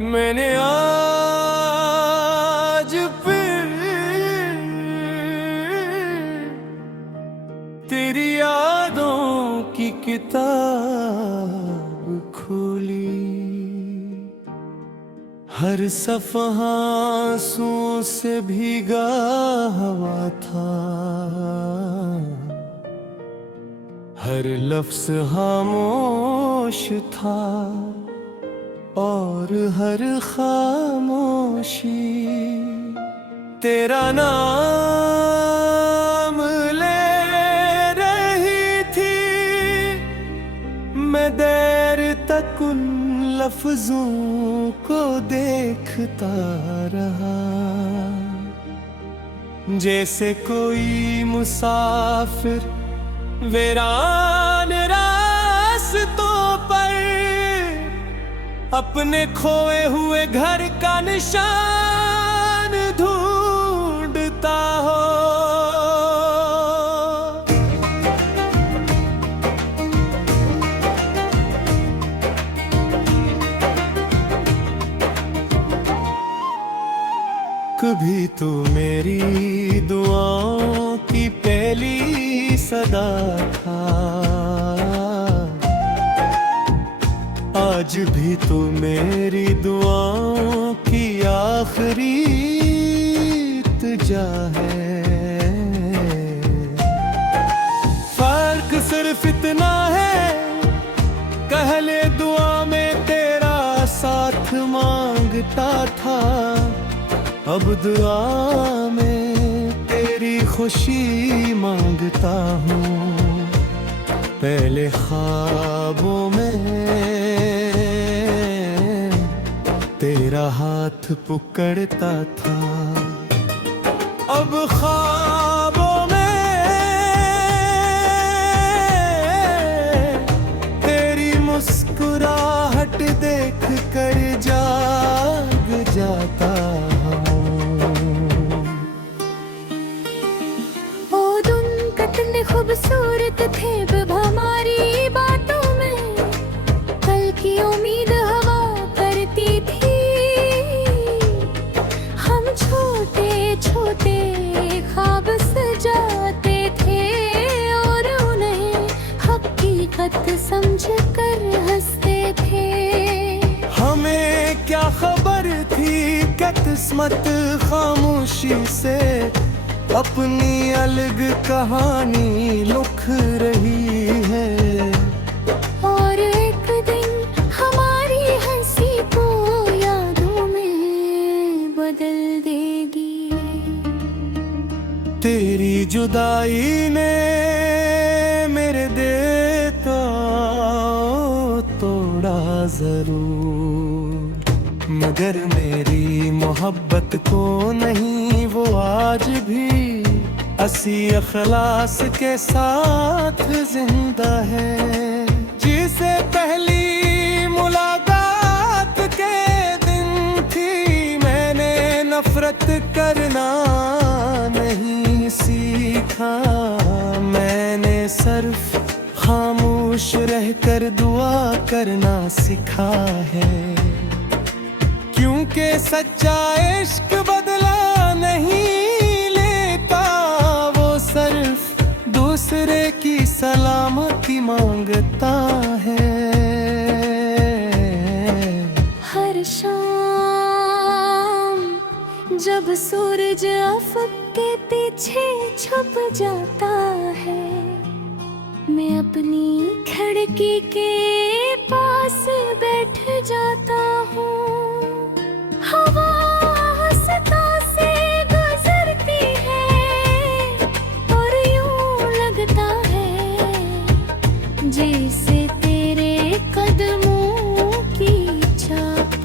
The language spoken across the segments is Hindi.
मैंने आज फिर तेरी यादों की किताब खोली। हर सफ़हा आंसुओं से भीगा हुआ था, हर लफ्ज़ खामोश था और हर खामोशी तेरा नाम ले रही थी। मैं देर तक उन लफ्जों को देखता रहा, जैसे कोई मुसाफिर वीरान रास्तों पर अपने खोए हुए घर का निशान ढूंढता हो। कभी तू मेरी दुआओं की पहली सदा था, आज भी तू मेरी दुआओं की आखिरी इल्तिजा है। फर्क सिर्फ इतना है, पहले दुआ में तेरा साथ मांगता था, अब दुआ में तेरी खुशी मांगता हूँ। पहले ख्वाबों में तेरा हाथ पकड़ता था, अब ख्वाबों में तेरी मुस्कुराहट देख कर जाग जाता हूँ। ओ तुम कितने खूबसूरत थे अब हमारी बातों में, कल की उम्मीद हवा करती थी। हम छोटे छोटे ख्वाब सजाते थे और उन्हें हकीकत समझ कर हंसते थे। हमें क्या खबर थी कि किस्मत खामोशी से अपनी अलग कहानी लिख रही है। और एक दिन हमारी हंसी को यादों में बदल देगी। तेरी जुदाई ने मेरे दिल को तोड़ा जरूर, मगर मेरी मोहब्बत को नहीं, वो आज भी असी अखलास के साथ जिंदा है। जिसे पहली मुलाकात के दिन थी, मैंने नफरत करना नहीं सीखा। मैंने सिर्फ खामोश रहकर दुआ करना सीखा है, क्योंकि सच्चा इश्क बदला नहीं लेता, वो सिर्फ दूसरे की सलामती मांगता है। हर शाम जब सूरज अफक के पीछे छुप जाता है, मैं अपनी खिड़की के पास बैठ जाता हूँ। हवा हंसता से गुजरती है और यूं लगता है जैसे तेरे कदमों की छाप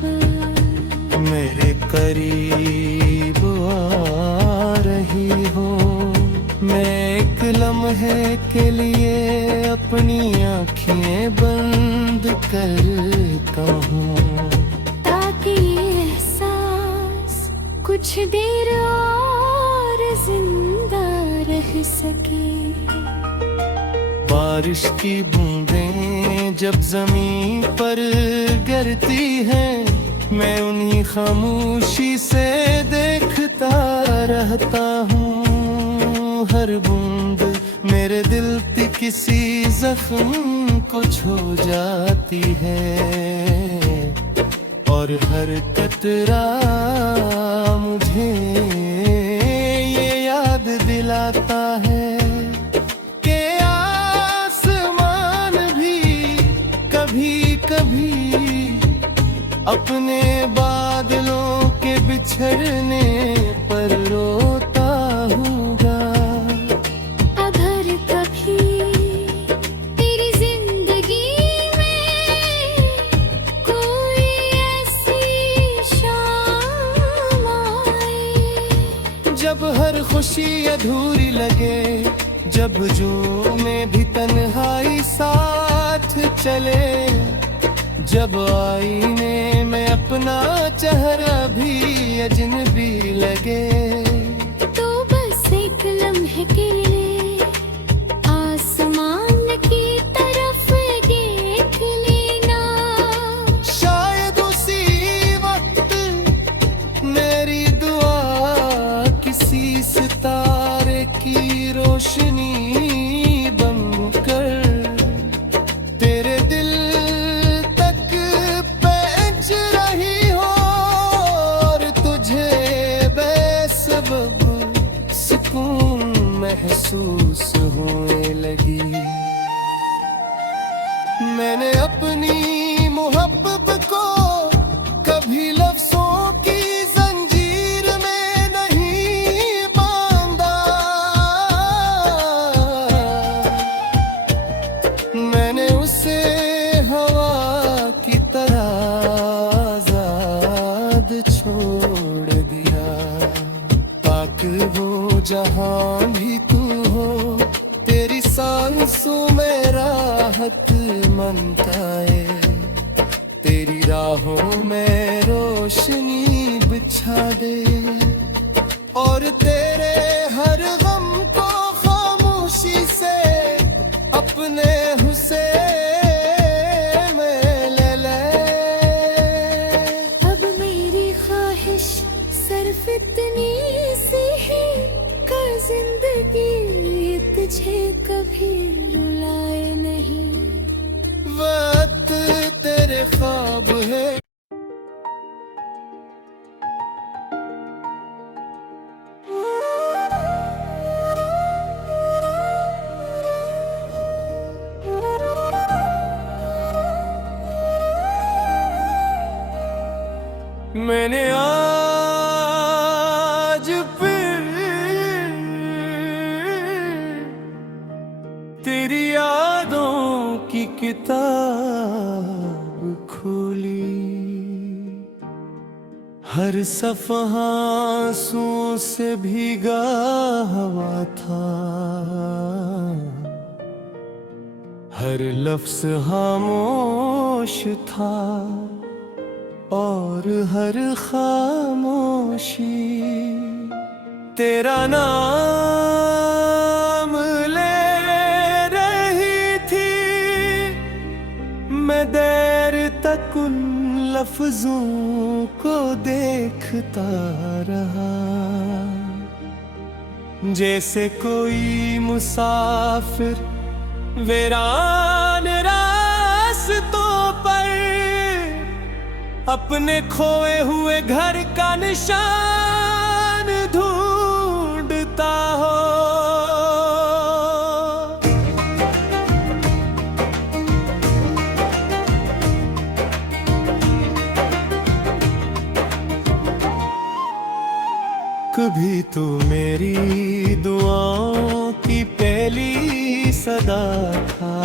मेरे करीब आ रही हो। मैं एक लम्हे के लिए अपनी आँखें बंद करता हूँ, ताकि एहसास कुछ देर और जिंदा रह सके। बारिश की बूंदें जब जमीन पर गिरती हैं, मैं उन्हीं खामोशी से देखता रहता हूँ। हर बूंद मेरे दिल पे किसी जख्म को छू जाती है, और हर कतरा मुझे ये याद दिलाता है कि आसमान भी कभी कभी अपने बादलों के बिछड़ने पर रोता होगा। अगर कभी तेरी जिंदगी में कोई ऐसी शाम आए, जब हर खुशी अधूरी लगे, जब जो में भी तन्हाई साथ चले, जब आईने में अपना चेहरा भी अजनबी लगे, तो बस एक लम्हे के लिए आसमान की तरफ देख लेना। शायद उसी वक्त मेरी दुआ किसी सितारे की रोशनी बनकर तेरे दिल तक पहुंच रही हो, और तुझे बेसबब सुकून महसूस होने लगी। मैंने अपनी मोहब्बत को कभी लफ्जों की जंजीर में नहीं बांधा, मैंने उसे हवा की तरह आजाद छोड़ दिया। पाक हो जहां भी तू हो, तेरी सांसों में राहत मनताए, तेरी राहों में रोशनी बिछा दे, और तेरे हर गम को खामोशी से अपने हुस्से में ले ले। अब मेरी ख्वाहिश सिर्फ इतनी सी है कि जिंदगी तुझे कभी रुलाए नहीं। वक्त तेरे ख्वाब है। मैंने आज फिर तेरी यादों की किताब खोली, हर सफ़हा आंसुओं से भीगा हुआ था, हर लफ्ज़ खामोश था, और हर खामोशी तेरा नाम ले रही थी। मैं देर तक उन लफ्जों को देखता रहा, जैसे कोई मुसाफिर वीरान रास्तों पर अपने खोए हुए घर का निशान ढूंढता हो। कभी तू मेरी दुआओं की पहली सदा था,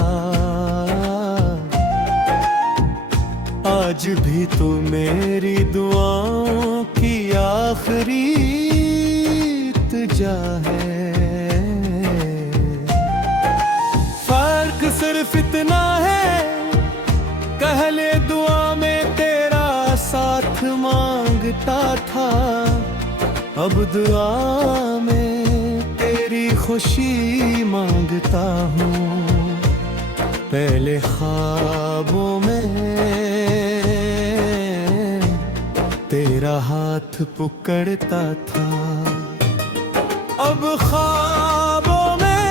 आज भी तू मेरी दुआओं की आखिरी इल्तिजा है। फर्क सिर्फ इतना है, पहले दुआ में तेरा साथ मांगता था, अब दुआ में तेरी खुशी मांगता हूँ। पहले ख्वाबों में पुकड़ता था। अब ख्वाबों में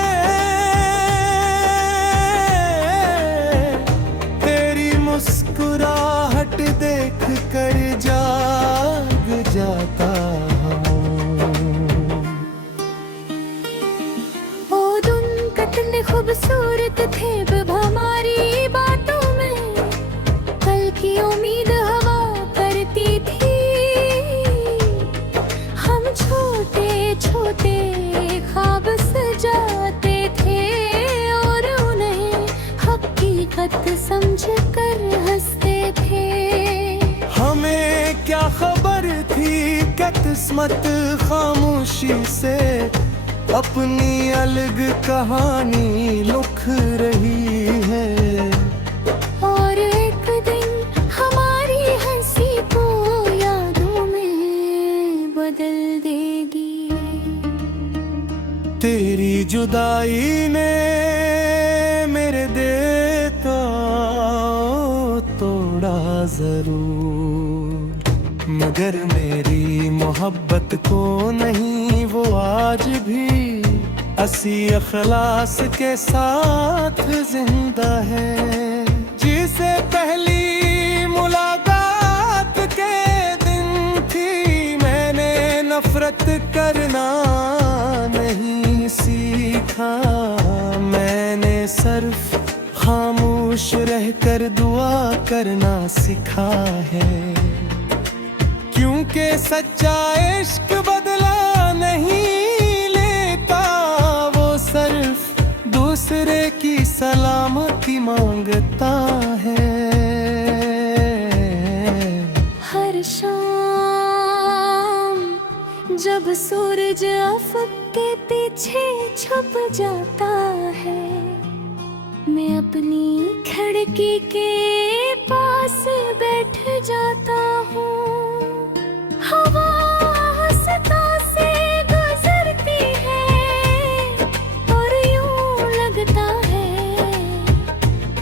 तेरी मुस्कुराहट देख कर जाग जाता हूँ। ओ तुम कितने खूबसूरत थे अब हमारी बातों में, कल की उम्मीद हवा करती थी। हम छोटे छोटे ख्वाब सजाते थे और उन्हें हकीकत समझ कर हंसते थे। हमें क्या खबर थी कि किस्मत खामोशी से अपनी अलग कहानी लिख रही है। और एक दिन हमारी हंसी को यादों में बदल देगी। तेरी जुदाई ने मेरे देता तोड़ा जरूर, मगर मेरी मोहब्बत को नहीं, वो आज भी असी अखलास के साथ जिंदा है। जिसे पहली मुलाकात के दिन थी मैंने नफरत करना नहीं सीखा। मैंने सिर्फ खामोश रहकर दुआ करना सीखा है, क्योंकि सच्चा इश्क बदला नहीं लेता, वो सिर्फ दूसरे की सलामती मांगता है। हर शाम जब सूरज अफक के पीछे छुप जाता है, मैं अपनी खिड़की के पास बैठ जाता हूँ। हवा हंसता से गुजरती है और यूं लगता है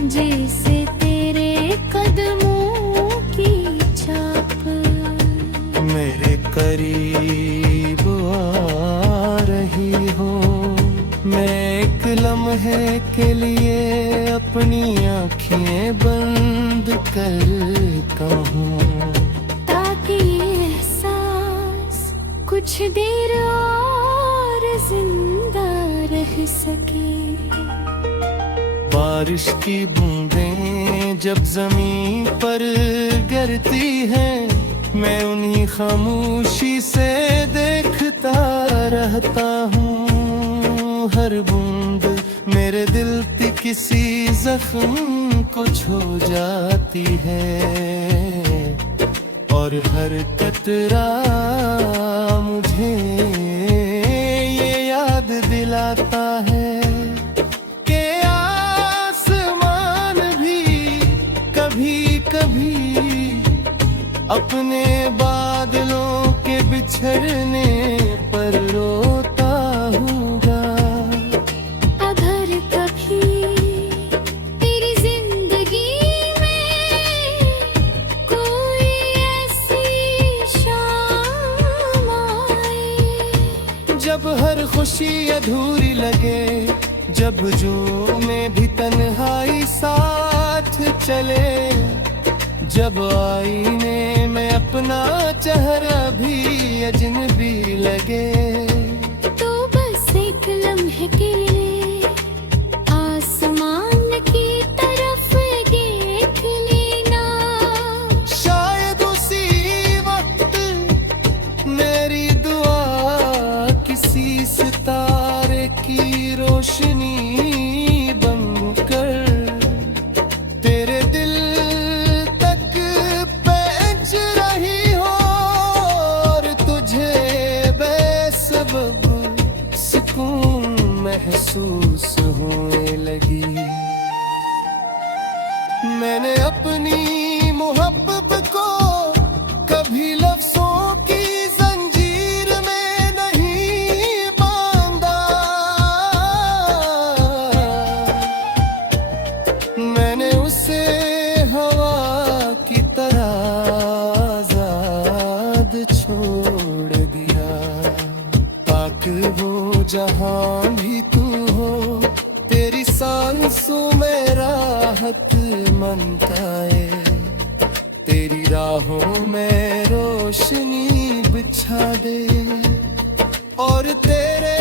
जैसे तेरे कदमों की छाप मेरे करीब आ रही हो। मैं एक लम्हे के लिए अपनी आँखें बंद करता हूँ, ताकि एहसास कुछ देर और जिंदा रह सके। बारिश की बूंदें जब जमीन पर गिरती हैं, मैं उन्हीं खामोशी से देखता रहता हूँ। हर बूंद मेरे दिल पे किसी जख्म को छू जाती है, और हर कतरा मुझे ये याद दिलाता है कि आसमान भी कभी कभी अपने बादलों के बिछड़ने पर रोता होगा। अगर कभी तेरी जिंदगी में कोई ऐसी शाम आए, जब हर खुशी अधूरी लगे, जब जो में भी तन्हाई साथ चले, जब आईने में अपना चेहरा भी अजनबी लगे, तो बस एक लम्हे के लिए आसमान की तरफ देख लेना। शायद उसी वक्त मेरी दुआ किसी सितारे की रोशनी बनकर तेरे दिल तक पहुंच रही हो, और तुझे बेसबब सुकून महसूस होने लगी। मैंने अपनी मोहब्बत को कभी लफ्जों की जंजीर में नहीं बांधा, मैंने उसे हवा की तरह आजाद छोड़ा। आंसू में राहत मनताए, तेरी राहों में रोशनी बिछा दे और तेरे